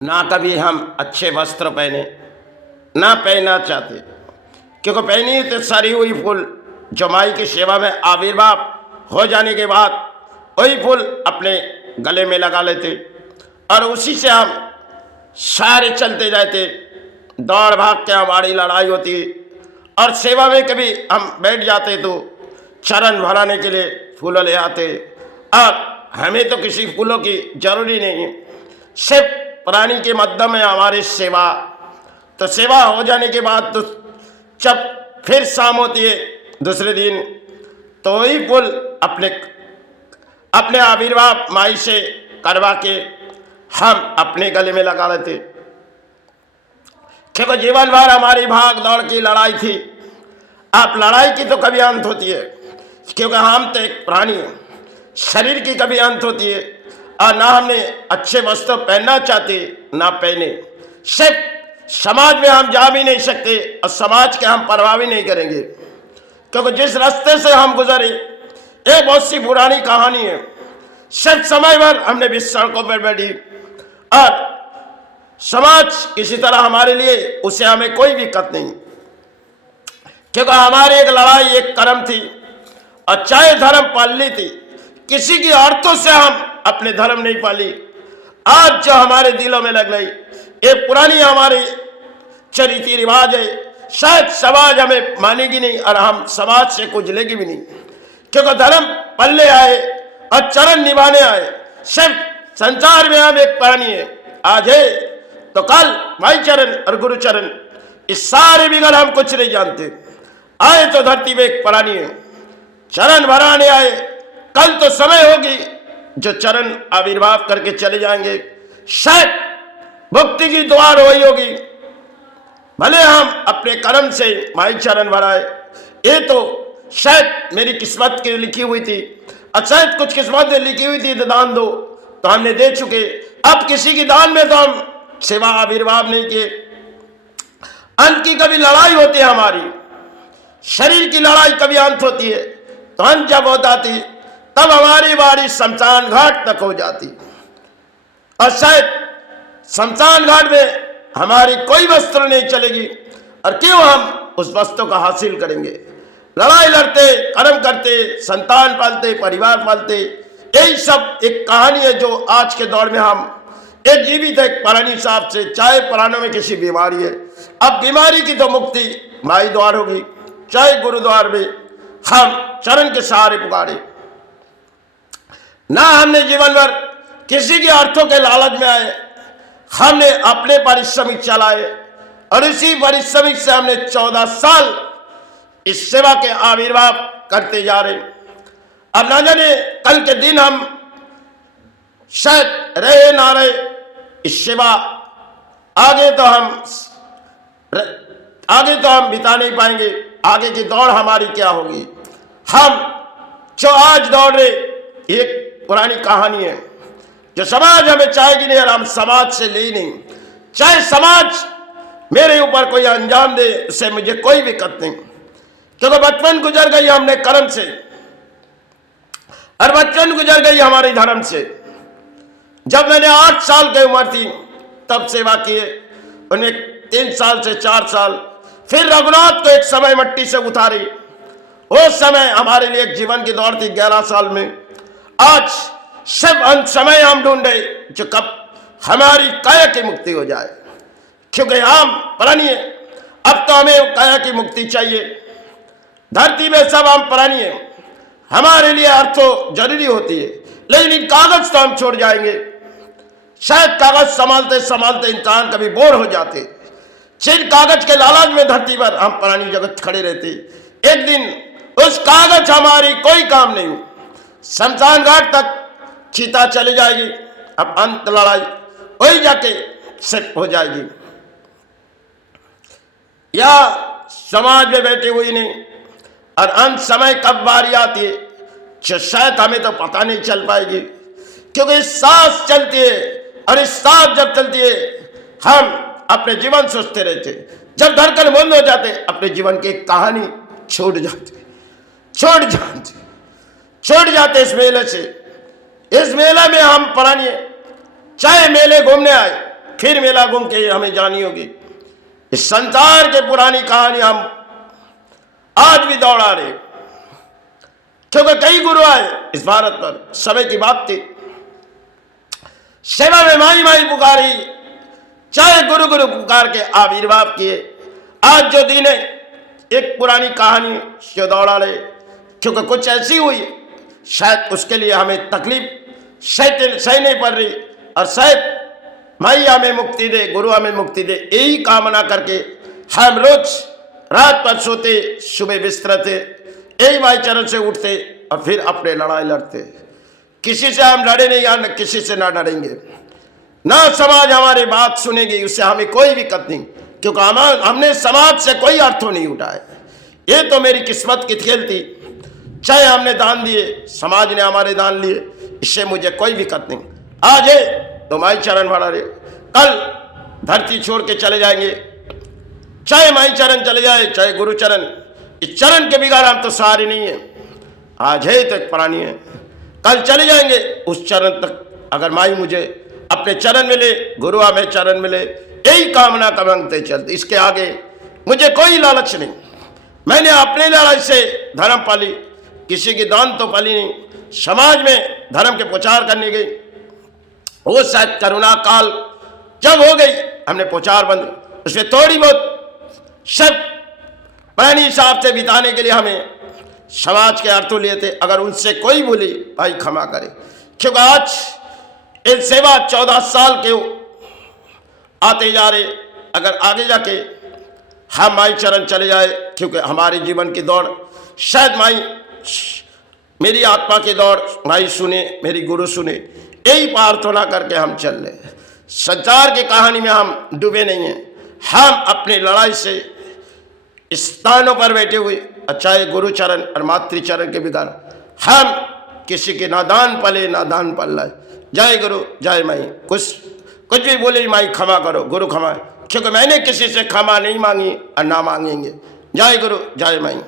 ना कभी हम अच्छे वस्त्र पहने, ना पहनना चाहते, क्योंकि पहनी तो सरी हुई फूल जो माई की सेवा में आविर्भाव हो जाने के बाद वही फूल अपने गले में लगा लेते और उसी से हम सारे चलते जाते। दौड़ भाग के हमारी लड़ाई होती और सेवा में कभी हम बैठ जाते तो चरण भराने के लिए फूल ले आते। और हमें तो किसी फूलों की जरूरी नहीं, सिर्फ प्राणी के मध्य में हमारी सेवा। तो सेवा हो जाने के बाद तो जब फिर शाम होती है दूसरे दिन, तो वही फूल अपने अपने आविर्भाव माई से करवा के हम अपने गले में लगा लेते, क्योंकि जीवन भर हमारी भाग दौड़ की लड़ाई थी। अब लड़ाई की तो कभी अंत होती है, क्योंकि हम तो एक प्राणी हैं, शरीर की कभी अंत होती है। और ना हमने अच्छे वस्त्र पहनना चाहते ना पहने, सिर्फ समाज में हम जा भी नहीं सकते और समाज के हम परवाह भी नहीं करेंगे, क्योंकि जिस रास्ते से हम गुजरे ये बहुत सी पुरानी कहानी है। सिर्फ समय भर हमने भी सड़कों पर बैठी और समाज किसी तरह हमारे लिए उसे हमें कोई दिक्कत नहीं, क्योंकि हमारी एक लड़ाई एक कर्म थी और चाहे धर्म पालनी थी। किसी की अर्थों से हम अपने धर्म नहीं पाली। आज जो हमारे दिलों में लग गई ये पुरानी हमारी रीति रिवाज है, शायद समाज हमें मानेगी नहीं और हम समाज से कुछ लेगी भी नहीं, क्योंकि धर्म पल्ले आए और चरण निभाने आए। सिर्फ संसार में हम एक प्राणी है, आज है तो कल भाई चरण और गुरु चरण, इस सारे बिगड़ हम कुछ नहीं जानते। आए तो धरती में एक प्राणी है, चरण भराने आए, कल तो समय होगी जो चरण आविर्भाव करके चले जाएंगे। शायद मुक्ति की द्वार वही होगी, भले हम अपने कर्म से माई चरण भराए। ये तो शायद मेरी किस्मत की लिखी हुई थी और शायद कुछ किस्मत में लिखी हुई थी तो दान दो, तो हमने दे चुके। अब किसी की दान में तो हम सेवा आविर्भाव नहीं किए। अंत की कभी लड़ाई होती है हमारी, शरीर की लड़ाई कभी अंत होती है, तो अंत जब होता थी तब हमारी बारी शमशान घाट तक हो जाती और शायद शमशान घाट में हमारी कोई वस्त्र नहीं चलेगी। और क्यों हम उस वस्तु का हासिल करेंगे? लड़ाई लड़ते, कर्म करते, संतान पालते, परिवार पालते, यही सब एक कहानी है जो आज के दौर में हम एक जीवित एक प्राणी हिसाब से, चाहे प्राणों में किसी बीमारी है, अब बीमारी की तो मुक्ति माई द्वार होगी, चाहे गुरुद्वार में हम चरण के सहारे पुकारे। ना हमने जीवन भर किसी के अर्थों के लालच में आए, हमने अपने पारिश्रमिक चलाए और इसी पारिश्रमिक से हमने 14 साल इस सेवा के आविर्भाव करते जा रहे। अब ना जाने कल के दिन हम शायद रहे ना रहे इस सेवा, आगे तो हम बिता नहीं पाएंगे। आगे की दौड़ हमारी क्या होगी? हम जो आज दौड़ रहे एक पुरानी कहानी है जो समाज हमें चाहेगी नहीं और हम समाज से ले ही नहीं। चाहे समाज मेरे ऊपर कोई अंजाम दे, उससे मुझे कोई दिक्कत नहीं, क्योंकि बचपन गुजर गई हमने कर्म से और बचपन गुजर गई हमारे धर्म से। जब मैंने 8 साल की उम्र थी तब सेवा किए, उन्हें 3 साल से 4 साल, फिर रघुनाथ को एक समय मट्टी से उतारी। उस समय हमारे लिए एक जीवन की दौड़ थी 11 साल में। आज सब अंत समय हम ढूंढे जो कब हमारी काया की मुक्ति हो जाए, क्योंकि हम प्राणी हैं। अब तो हमें काया की मुक्ति चाहिए। धरती में सब हम प्राणी हैं, हमारे लिए अर्थ तो जरूरी होती है, लेकिन इन कागज तो हम छोड़ जाएंगे। शायद कागज संभालते संभालते इंसान कभी बोर हो जाते। जिन कागज के लालच में धरती पर हम प्राणी जगत खड़े रहते, एक दिन उस कागज हमारी कोई काम नहीं। शमशान घाट तक चीता चली जाएगी, अब अंत लड़ाई वही जाके सेट हो जाएगी। या समाज में बैठी हुई नहीं और अंत समय कब बारी आती है जो शायद हमें तो पता नहीं चल पाएगी, क्योंकि सांस चलती है और इस सांस जब चलती है हम अपने जीवन सोचते रहते। जब धड़कन बंद हो जाते अपने जीवन की एक कहानी छोड़ जाते इस मेले में हम प्राणी, चाहे मेले घूमने आए फिर मेला घूम के हमें जानी होगी। इस संसार के पुरानी कहानी हम आज भी दौड़ा रहे, क्योंकि कई गुरु आए इस भारत पर, समय की बात थी, सेवा में माई माई पुकारी, चाहे गुरु गुरु पुकार के आविर्भाव किए। आज जो दिन है एक पुरानी कहानी से दौड़ा रहे, क्योंकि कुछ ऐसी हुई शायद उसके लिए हमें तकलीफ सही नहीं पड़ रही, और शायद माई हमें मुक्ति दे, गुरु हमें मुक्ति दे, यही कामना करके हम रोज रात पर सोते, सुबह बिस्तरते, यही माई चरण से उठते और फिर अपने लड़ाई लड़ते। किसी से हम लड़े नहीं, या न किसी से ना डरेंगे, ना समाज हमारी बात सुनेगी, उससे हमें कोई दिक्कत नहीं, क्योंकि हमने समाज से कोई अर्थों नहीं उठाए। ये तो मेरी किस्मत की खेल थी, चाहे हमने दान दिए, समाज ने हमारे दान लिए, इससे मुझे कोई दिक्कत नहीं। आज है तो माई चरण भरा रहे, कल धरती छोड़ के चले जाएंगे, चाहे माई चरण चले जाए चाहे गुरु चरण, इस चरण के बिगाड़ हम तो सहारे नहीं है। आज है तो एक प्राणी है, कल चले जाएंगे उस चरण तक। अगर माई मुझे अपने चरण मिले, गुरु हमें चरण मिले, यही कामना का मांगते चलते, इसके आगे मुझे कोई लालच नहीं। मैंने अपने लालच से धर्म पाली, किसी की दान तो पाली नहीं। समाज में धर्म के प्रचार करने गई, वो शायद करुणा काल जब हो गई, हमने प्रचार बंद, उसमें थोड़ी बहुत सब प्राणी हिसाब से बिताने के लिए हमें समाज के अर्थों लिए थे। अगर उनसे कोई बोली भाई क्षमा करे, क्योंकि आज इन सेवा 14 साल के आते जा रहे, अगर आगे जाके हम माई चरण चले जाए, क्योंकि हमारे जीवन की दौड़ शायद माई, मेरी आत्मा की दौड़ माई सुने, मेरी गुरु सुने, यही प्रार्थना करके हम चल रहे। संसार की कहानी में हम डूबे नहीं हैं, हम अपनी लड़ाई से स्थानों पर बैठे हुए, चाहे गुरु चरण और मातृ चरण के बिगाड़, हम किसी के नादान पले नादान पल। जय गुरु जय माई, कुछ भी बोले माई क्षमा करो, गुरु क्षमा, क्योंकि मैंने किसी से क्षमा नहीं मांगी और ना मांगेंगे। जय गुरु जय माई।